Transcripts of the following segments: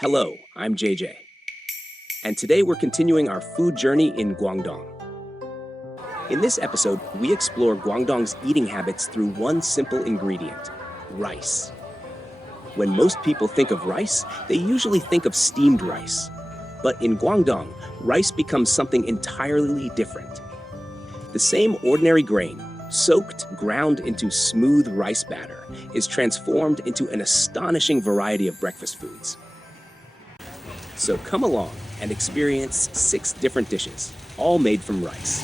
Hello, I'm JJ. And today we're continuing our food journey in Guangdong. In this episode, we explore Guangdong's eating habits through one simple ingredient: rice. When most people think of rice, they usually think of steamed rice. But in Guangdong, rice becomes something entirely different. The same ordinary grain, soaked, ground into smooth rice batter, is transformed into an astonishing variety of breakfast foods. So come along and experience 6 different dishes, all made from rice.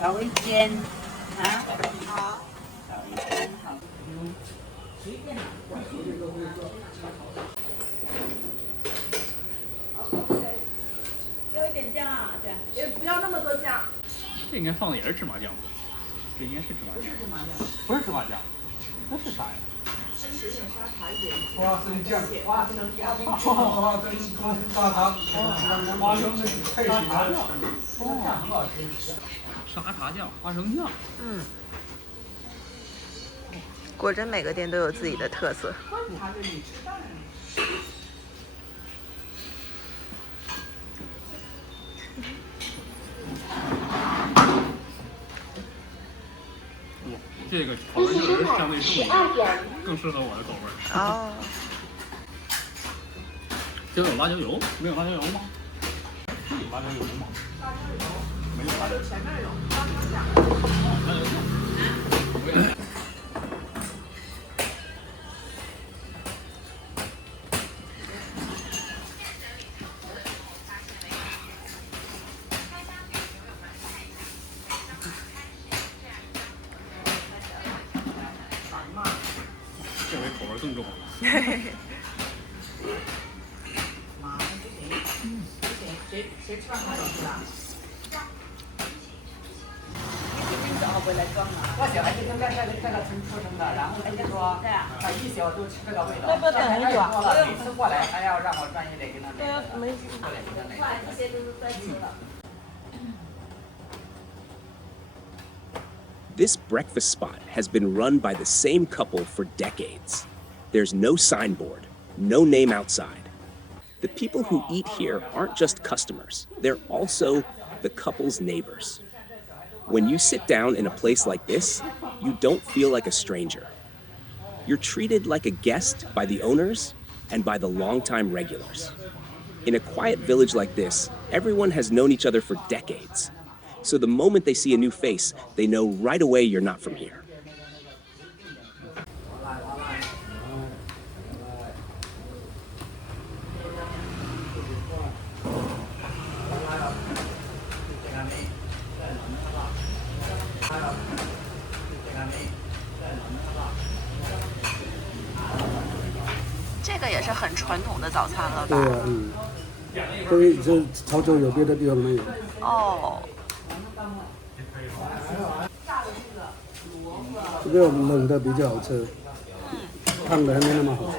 稍微煎啊，好，稍微煎好。随便拿。有一点酱啊，对，也不要那么多酱。这应该放的也是芝麻酱，这应该是芝麻酱，不是芝麻酱，那是啥呀？花生酱，花生酱，花生砂糖，花生是配起来的，酱很好吃。沙茶酱、花生酱。果真每个店都有自己的特色。这个烤的就是相对重一点，更适合我的口味。哦。这有辣椒油？没有辣椒油吗？这有辣椒油吗？没有辣椒油。前面有辣椒酱。辣椒酱。这回口味更重。谁吃完还有吃啊？你今天早上回来装啊？我小孩子跟这个村出生的，然后他就说，他一小都吃这个味道。那不等很久啊？每次过来还要让我专业的跟他对啊，没事。这些都是在吃了。This breakfast spot has been run by the same couple for decades. There's no signboard, no name outside. The people who eat here aren't just customers, they're also the couple's neighbors. When you sit down in a place like this, you don't feel like a stranger. You're treated like a guest by the owners and by the longtime regulars. In a quiet village like this, everyone has known each other for decades. So the moment they see a new face, they know right away you're not from here.这个也是很传统的早餐了吧？对呀，所以这潮州有别的地方没有。哦。这个冷的比较好吃，烫的还没那么好吃。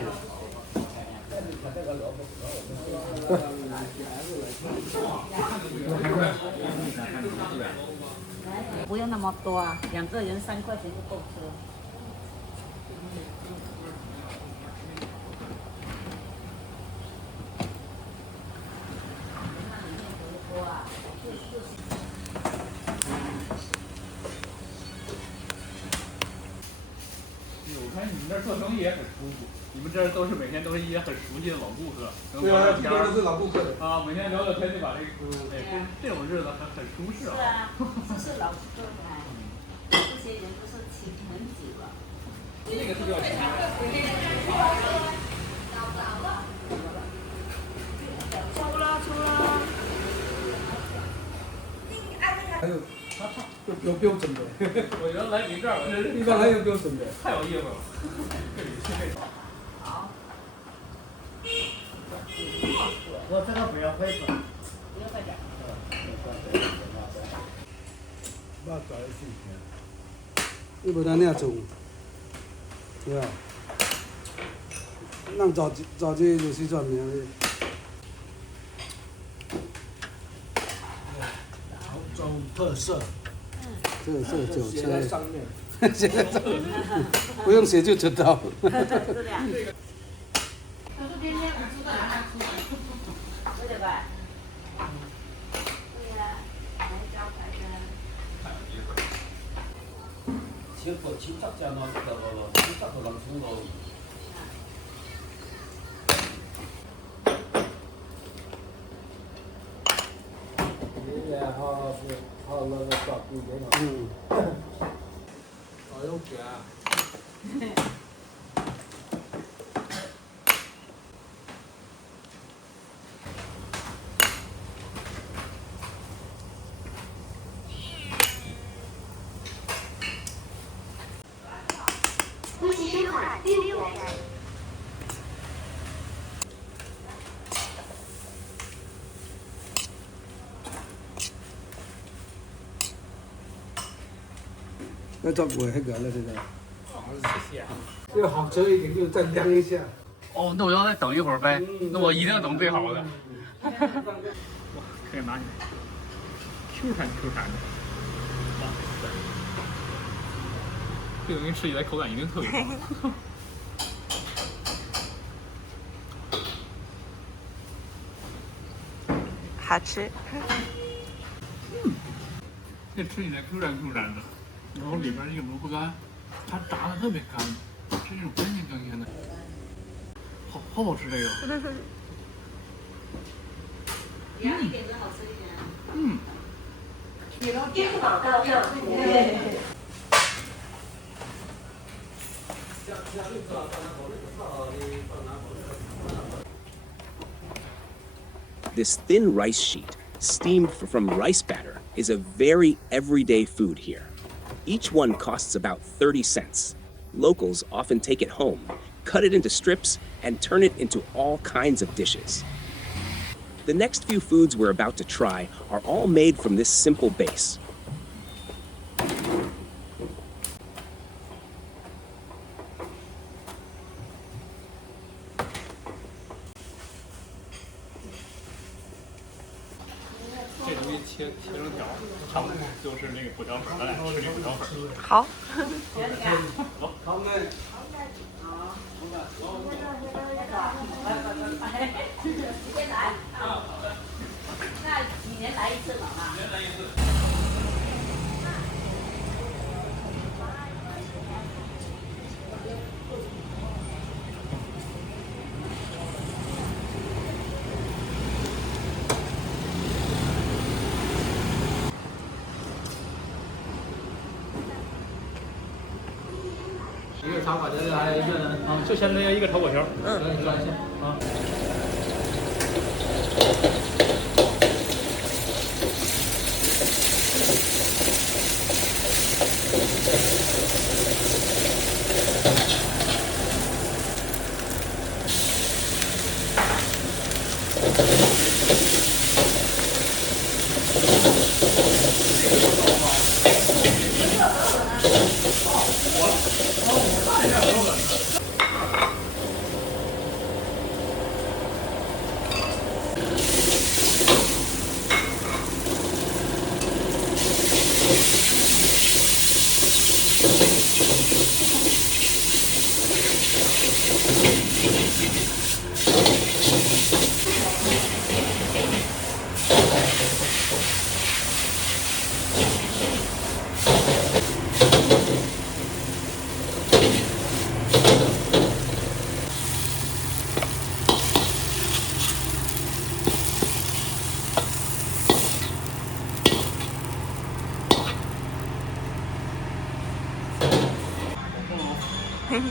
不用那么多啊，2个人3块钱就够吃。我看你们这儿做生意也很舒服，你们这都是每天都是一些很熟悉的老顾客，对啊，基本上都是老顾客的。啊，每天聊聊天就把这种日子很舒适啊。是啊，这是老顾客哎，这些人都是请很久了。那个是不是要钱？还有标准的，我原来你这儿一般还有标准的。太有意思了。好，我这个不要灰粉，不要快点。要找一些钱。你不然那种，对吧？咱早这就是做咩的？找特色。这酒车。写在上面。写在上面，不用写就知道。是的。可是天天不知道哪看出来，对吧？对呀，来招牌的。切个切只只咯，切只就能冲咯。好那个照顾人。嗯。好用钱啊。微信收款6元。要照顾那个了，这个。谢谢。要好吃一点就再量一下。哦，那我要再等一会儿呗。那我一定要等最好的。哇，可以拿起来。Q 弹 Q 弹的。哇塞，这个东西吃起来口感一定特别好。好吃。这吃起来 Q 弹 Q 弹的，然后里边这个萝卜干，它炸的特别干，是这种干鲜干鲜的，好好吃这个。凉一点的好吃一点。嗯。支付宝到账服务员。This thin rice sheet, steamed from rice batter, is a very everyday food here. Each one costs about 30 cents. Locals often take it home, cut it into strips, and turn it into all kinds of dishes. The next few foods we're about to try are all made from this simple base.这东西切成条，差不多就是那个胡椒粉，咱俩吃这胡椒粉。好。好嘞。直接来啊！那几年来一次了啊？来一次。一个炒粿条，还有一个呢。啊，就先来一个炒粿条。啊。嘿嘿。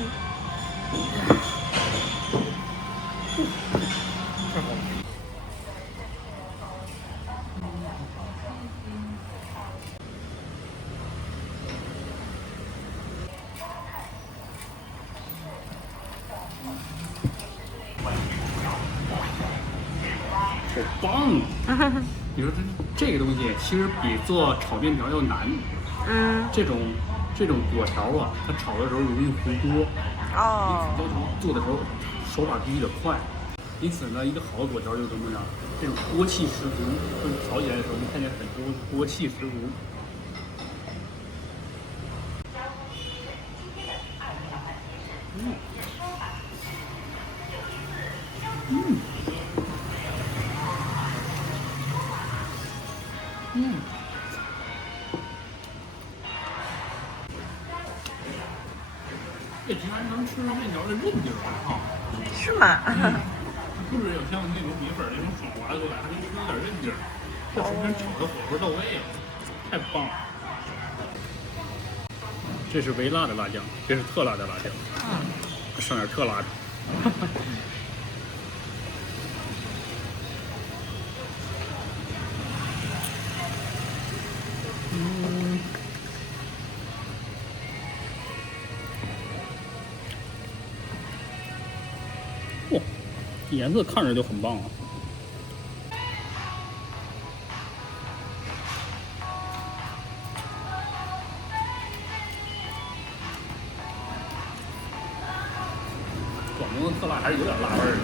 好棒啊！你说这个东西其实比做炒面条要难。这种果条啊，它炒的时候容易糊锅。哦。因此做的时候手法必须得快。因此呢，一个好的果条就是什么呢？这种锅气十足，就是炒起来的时候，你看见很多锅气十足。这居然能吃上面条的韧劲儿啊！是吗？不是有像那种米粉那种爽滑的口感，还能吃出点韧劲儿。这中间炒的火候到位啊，太棒了！这是微辣的辣酱，这是特辣的辣酱。上点特辣的。哇，颜色看着就很棒啊！广东的特辣还是有点辣味儿的。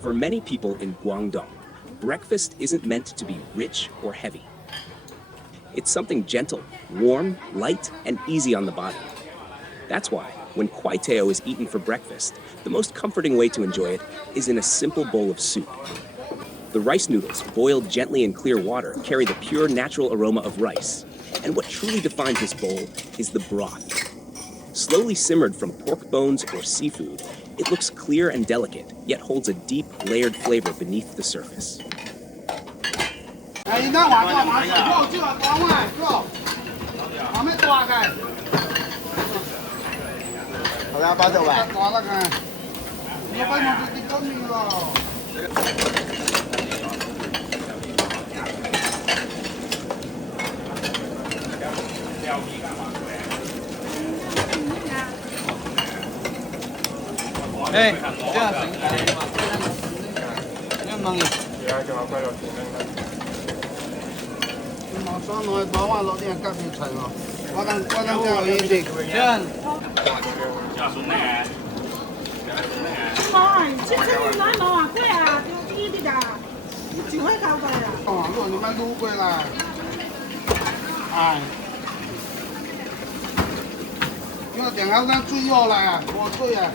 For many people in Guangdong, breakfast isn't meant to be rich or heavy. It's something gentle, warm, light, and easy on the body. That's why, when kwai teo is eaten for breakfast, the most comforting way to enjoy it is in a simple bowl of soup. The rice noodles, boiled gently in clear water, carry the pure natural aroma of rice. And what truly defines this bowl is the broth. Slowly simmered from pork bones or seafood, it looks clear and delicate, yet holds a deep, layered flavor beneath the surface. 哎，这样子，你忙嘢。马上来把我老爹隔壁菜咯，我等叫伊食。真。哎，这哪毛啊贵啊？就一的啦，就会搞过来了。哦，如果你们撸过来，哎。 要点好咱猪肉啦，火腿啊。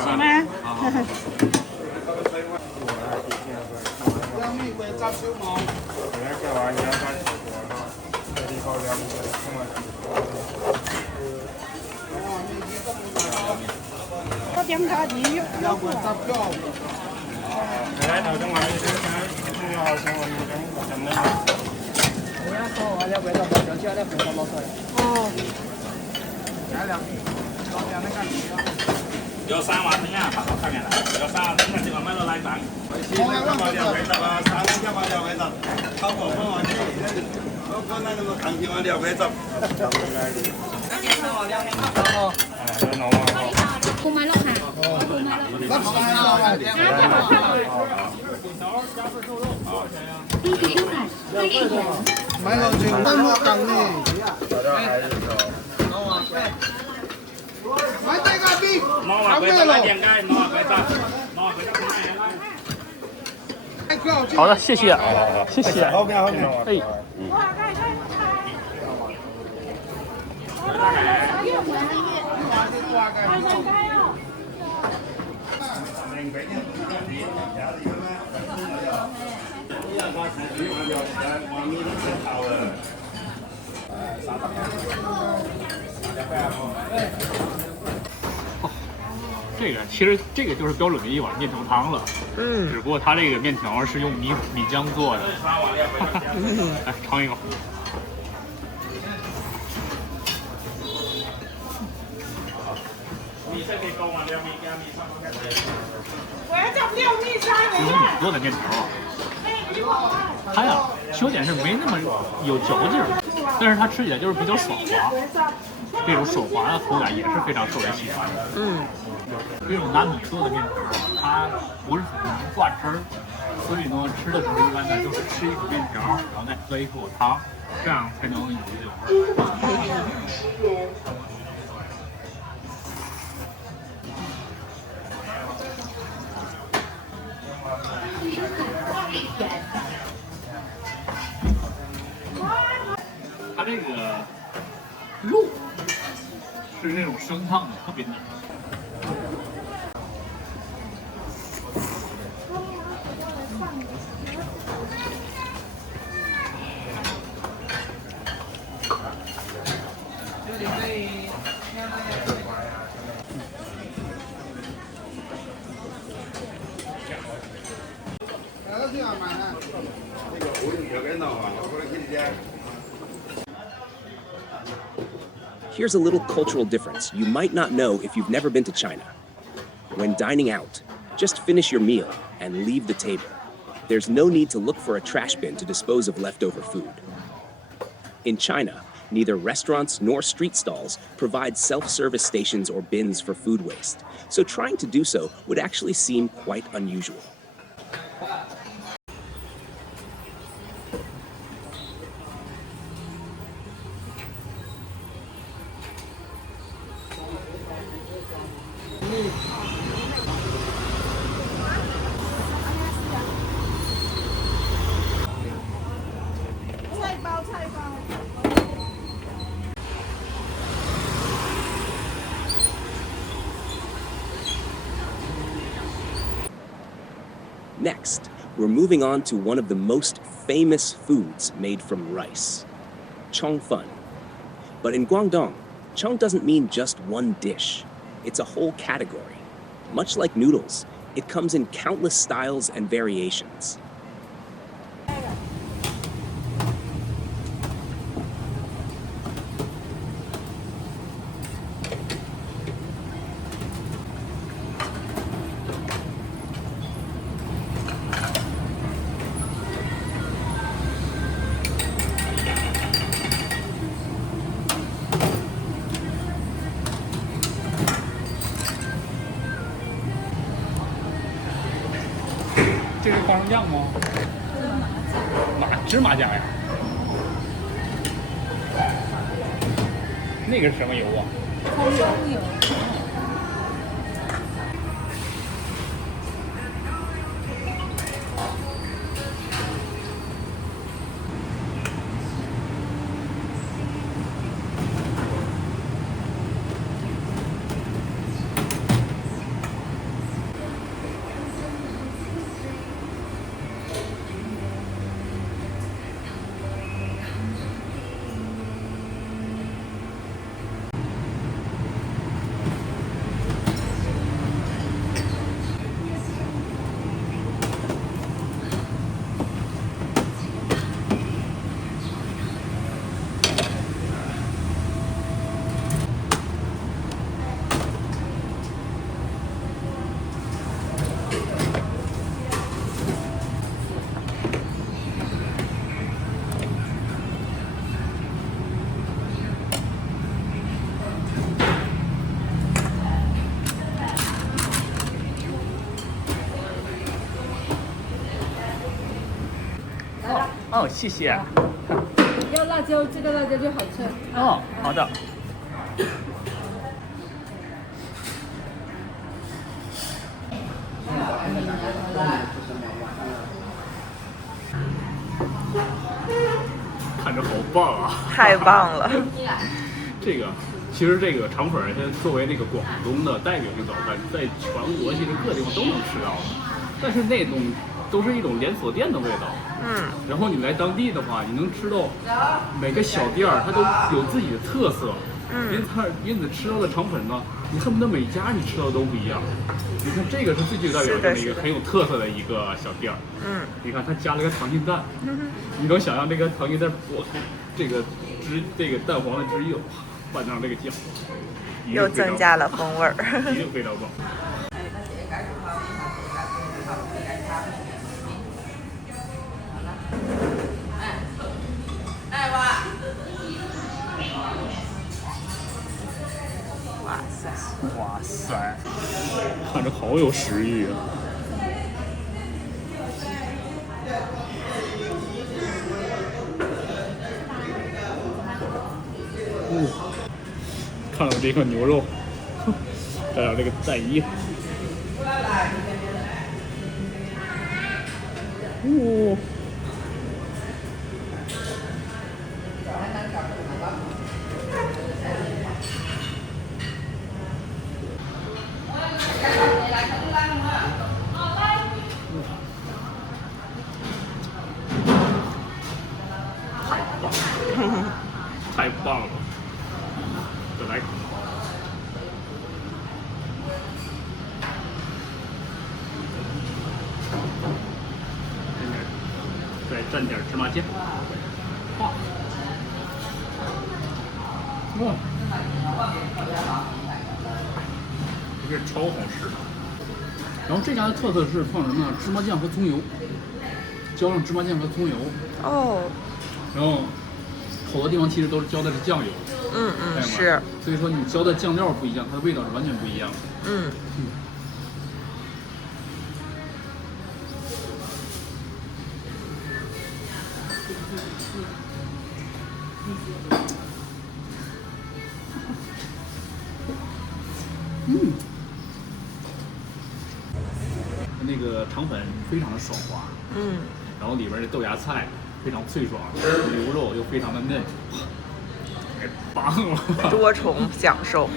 什么？两米贵炸小毛。 我点炸鸡，要不炸票。来头中話主要係想我哋咁咧。你要說我要回到北京去，要回到老水。哦。來兩那個。有三萬蚊啊，拍我睇人啦。有三萬蚊，正話乜都拉蛋。我先今日就回答啦，3蚊今日就回答，超過分我知。买了就那么讲呢。买这个币，还没了。好的，谢谢，谢谢。好面好面。哎。这个其实这个就是标准的一碗面条汤了，只不过它这个面条是用米浆做的。来尝一口。我要叫料米沙用米做的面条啊，它呀缺点是没那么有嚼劲儿，但是它吃起来就是比较爽滑，这种爽滑的口感也是非常受人喜欢的。这种拿米做的面条，它不是很容易挂汁儿，所以呢，吃的时候一般呢就是吃一口面条，然后再喝一口汤，这样才能有一种味儿。它这个肉是那种生烫的，特别嫩。Here's a little cultural difference you might not know if you've never been to China. When dining out, just finish your meal and leave the table. There's no need to look for a trash bin to dispose of leftover food. In China, neither restaurants nor street stalls provide self-service stations or bins for food waste, so trying to do so would actually seem quite unusual. Next, we're moving on to one of the most famous foods made from rice, chongfun. But in Guangdong, chong doesn't mean just one dish. It's a whole category. Much like noodles, it comes in countless styles and variations.这是花生酱吗？芝麻酱呀？那个是什么油啊？葱油。哦，谢谢。要辣椒，这个辣椒就好吃。哦，好的。看着好棒啊！太棒了。这个，其实这个肠粉现在作为那个广东的代表性早餐，在全国其实各地方都能吃到，但是那种都是一种连锁店的味道。然后你来当地的话，你能吃到每个小店儿它都有自己的特色。因此吃到的肠粉呢，你恨不得每家你吃到的都不一样。你看这个是最具代表性的一个很有特色的一个小店儿。你看它加了个溏心蛋，你能想象这个溏心蛋剥开这个蛋黄的汁液，拌上这个酱，又增加了风味儿，一定非常棒。哇塞，看着好有食欲啊！看到这个牛肉，再有这个蛋液，太棒了！再来一口。再蘸点芝麻酱。哇！这是超好吃的。然后这家的特色是放什么呢？芝麻酱和葱油，浇上芝麻酱和葱油。哦。然后好多地方其实都是浇的是酱油。是。所以说你浇的酱料不一样，它的味道是完全不一样的。那个肠粉非常的爽滑，然后里边的豆芽菜非常脆爽，牛肉又非常的嫩，太棒了！多重享受。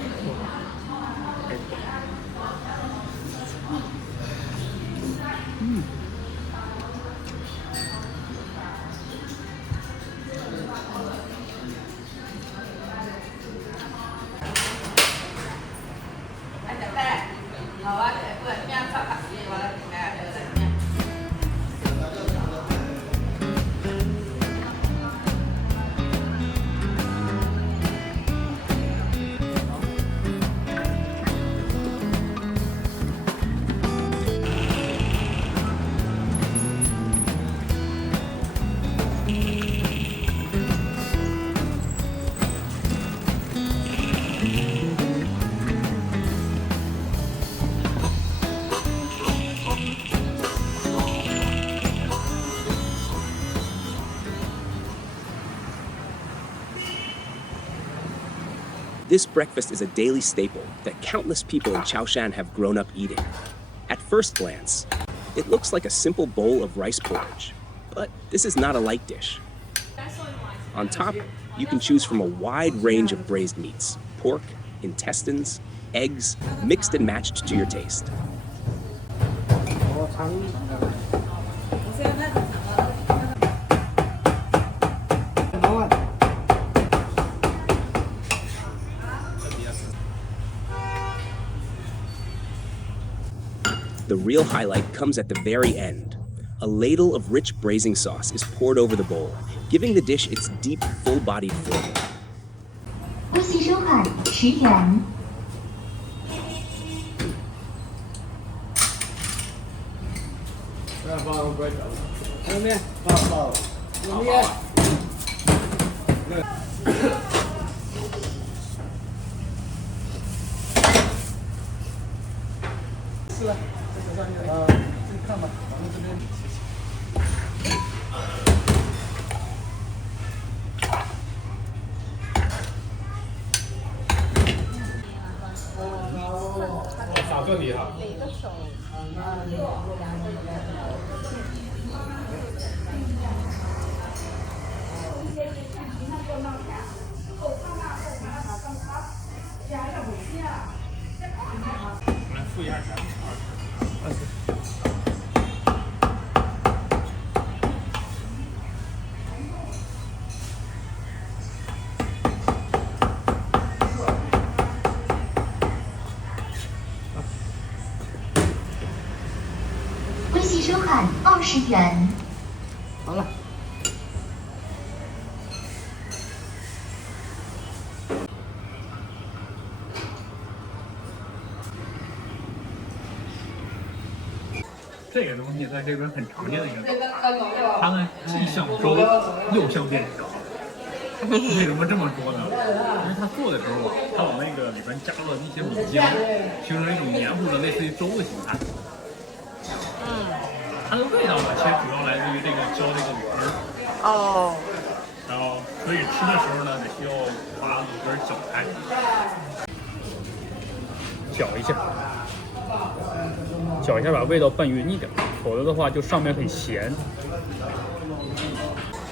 This breakfast is a daily staple that countless people in Chaoshan have grown up eating. At first glance, it looks like a simple bowl of rice porridge, but this is not a light dish. On top, you can choose from a wide range of braised meats, pork, intestines, eggs, mixed and matched to your taste. The real highlight comes at the very end. A ladle of rich braising sauce is poured over the bowl, giving the dish its deep, full-bodied flavor. 恭喜收看10元。有没有？好。有没有？是了，这个上面自己看吧，咱们这边。撒这里哈。我来敷一下啥？微信收款20元。好了。这个东西在这边很常见的一个做法，它呢既像粥又像面条。为什么这么说呢？因为它做的时候啊，它往那个里边加了一些米浆，形成一种黏糊的类似于粥的形态。它的味道呢，其实主要来自于这个浇这个卤汁儿。哦。然后，所以吃的时候呢，得需要把卤汁儿搅开，搅一下。搅一下，把味道拌匀一点，否则的话就上面很咸。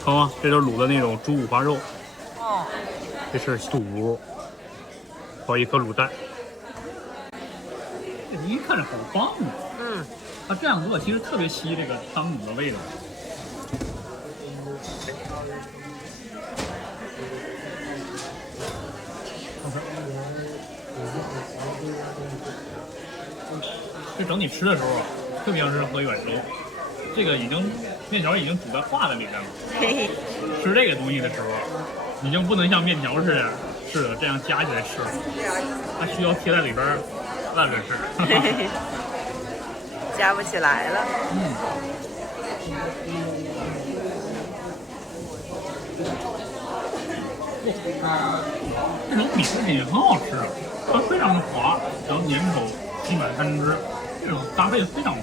看吗？这就是卤的那种猪五花肉。哦。这是肚，还有一颗卤蛋。这一看着好棒啊！它这样做其实特别吸这个汤卤的味道。就整体吃的时候啊，特别像是喝一碗粥。这个面条已经煮在化在里面了。吃这个东西的时候，已经不能像面条似的这样夹起来吃了，它需要贴在里边烂着吃。夹不起来了。这种米制品也很好吃，它非常的滑，然后粘口吸满汤汁，这种搭配非常好。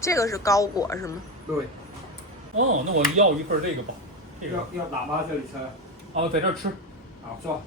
这个是糕果是吗？对。哦，那我要一份这个吧。这个要哪吗？这里吃？哦，在这儿吃。好，坐。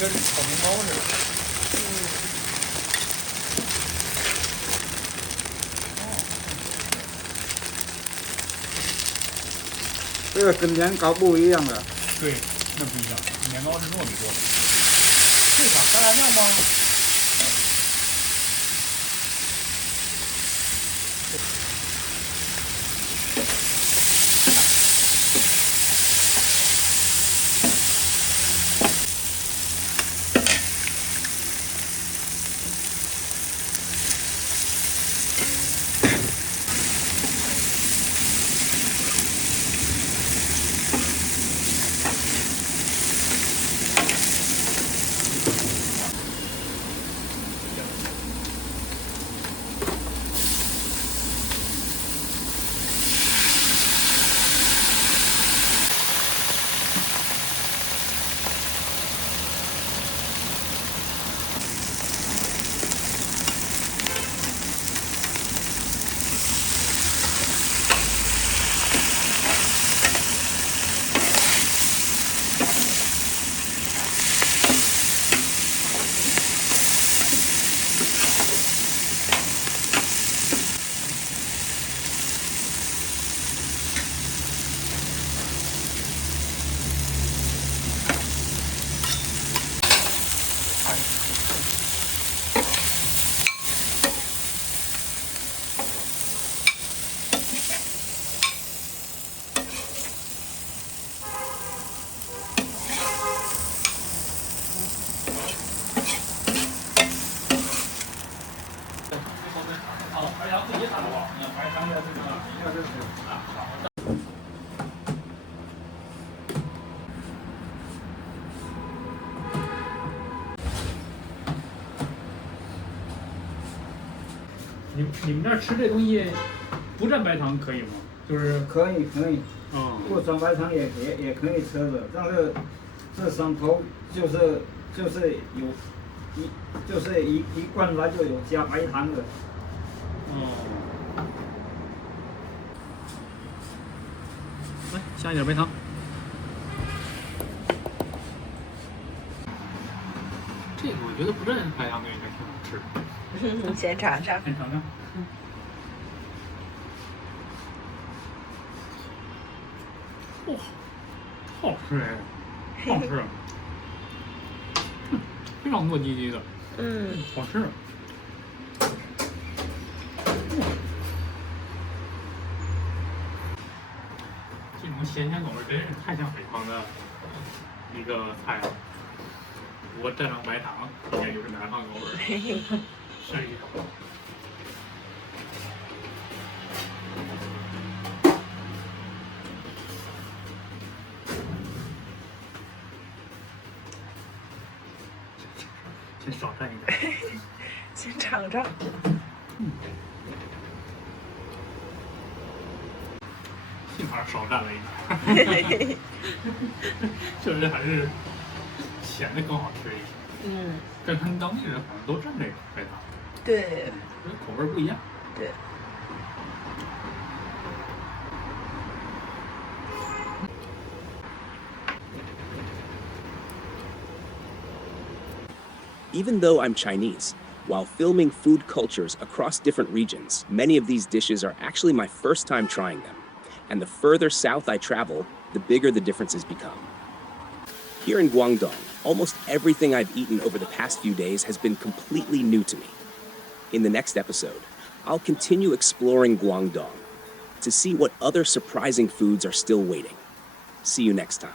跟炒面包似的。这个跟年糕不一样的。对，那不一样，年糕是糯米做的。这啥沙拉酱吗？你们这儿吃这东西不蘸白糖可以吗？就是可以，哦，不蘸白糖也可以吃的，但是这上头就是一罐来就有加白糖的。哦，来下一点白糖。这个我觉得不蘸白糖的应该挺好吃的。你先尝尝。先尝尝。哇，好吃哎，好吃，非常糯叽叽的，好吃。这种咸咸口味真是太像北方的一个菜了。如果蘸上白糖，应该就是南方口味。是一种。先少蘸一点，先尝尝。幸好少蘸了一点，确实还是咸的更好吃一些。但他们当地人好像都蘸这个白糖。对，口味不一样。对。Even though I'm Chinese, while filming food cultures across different regions, many of these dishes are actually my first time trying them. And the further south I travel, the bigger the differences become. Here in Guangdong, almost everything I've eaten over the past few days has been completely new to me. In the next episode, I'll continue exploring Guangdong to see what other surprising foods are still waiting. See you next time.